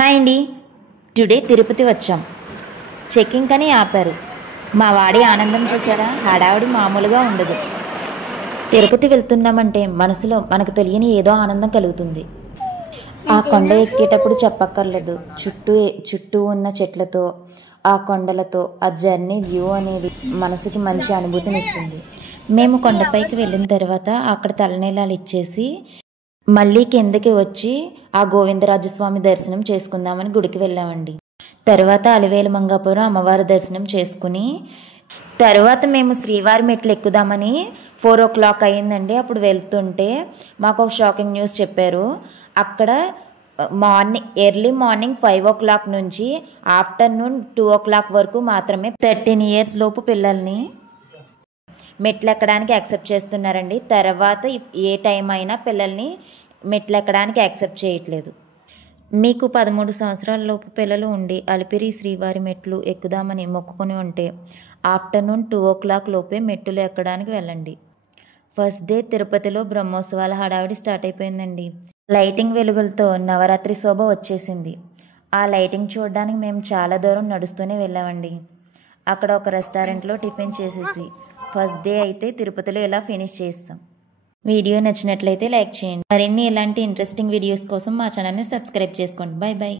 Hi అండి. Today Tirupati వచ్చాం. Checking అని ఆపారు. మా వాడి ఆనందం చూసారా? హడావిడి మామూలుగా ఉండదు. తిరుపతి వెళ్తున్నామంటే మనసులో మనకు తెలియని ఏదో ఆనందం కలుగుతుంది. ఆ కొండ ఎక్కేటప్పుడు చెప్పక్కర్లేదు. చుట్టూ ఉన్న చెట్లతో, ఆ కొండలతో ఆ జర్నీ వ్యూ అనేది మనసుకి మంచి అనుభూతినిస్తుంది. మేము కొండపైకి వెళ్ళిన తర్వాత అక్కడ తలనీలాలు ఇచ్చేసి మళ్ళీ కిందకి వచ్చి ఆ గోవిందరాజస్వామి దర్శనం చేసుకుందామని గుడికి వెళ్ళామండి. తర్వాత అలివేలు మంగాపురం అమ్మవారి దర్శనం చేసుకుని తర్వాత మేము శ్రీవారి మెట్లు ఎక్కుదామని 4 o'clock అయిందండి. అప్పుడు వెళ్తుంటే మాకు ఒక షాకింగ్ న్యూస్ చెప్పారు. అక్కడ ఎర్లీ మార్నింగ్ 5 o'clock నుంచి ఆఫ్టర్నూన్ 2 o'clock వరకు మాత్రమే 13 years లోపు పిల్లల్ని మెట్లు ఎక్కడానికి యాక్సెప్ట్ చేస్తున్నారండి. తర్వాత ఏ టైం అయినా పిల్లల్ని మెట్లు ఎక్కడానికి యాక్సెప్ట్ చేయట్లేదు. మీకు 13 సంవత్సరాల లోపు పిల్లలు ఉండి అలిపిరి శ్రీవారి మెట్లు ఎక్కుదామని మొక్కుకొని ఉంటే ఆఫ్టర్నూన్ 2 o'clock లోపే మెట్టులు ఎక్కడానికి వెళ్ళండి. ఫస్ట్ డే తిరుపతిలో బ్రహ్మోత్సవాల హడావిడి స్టార్ట్ అయిపోయిందండి. లైటింగ్ వెలుగులతో నవరాత్రి శోభ వచ్చేసింది. ఆ లైటింగ్ చూడడానికి మేము చాలా దూరం నడుస్తూనే వెళ్ళామండి. అక్కడ ఒక రెస్టారెంట్లో టిఫిన్ చేసేసి ఫస్ట్ డే అయితే తిరుపతిలో ఇలా ఫినిష్ చేస్తాం. వీడియో నచ్చినట్లయితే లైక్ చేయండి. మరిన్ని ఇలాంటి ఇంట్రెస్టింగ్ వీడియోస్ కోసం మా ఛానల్ని సబ్స్క్రైబ్ చేసుకోండి. Bye bye.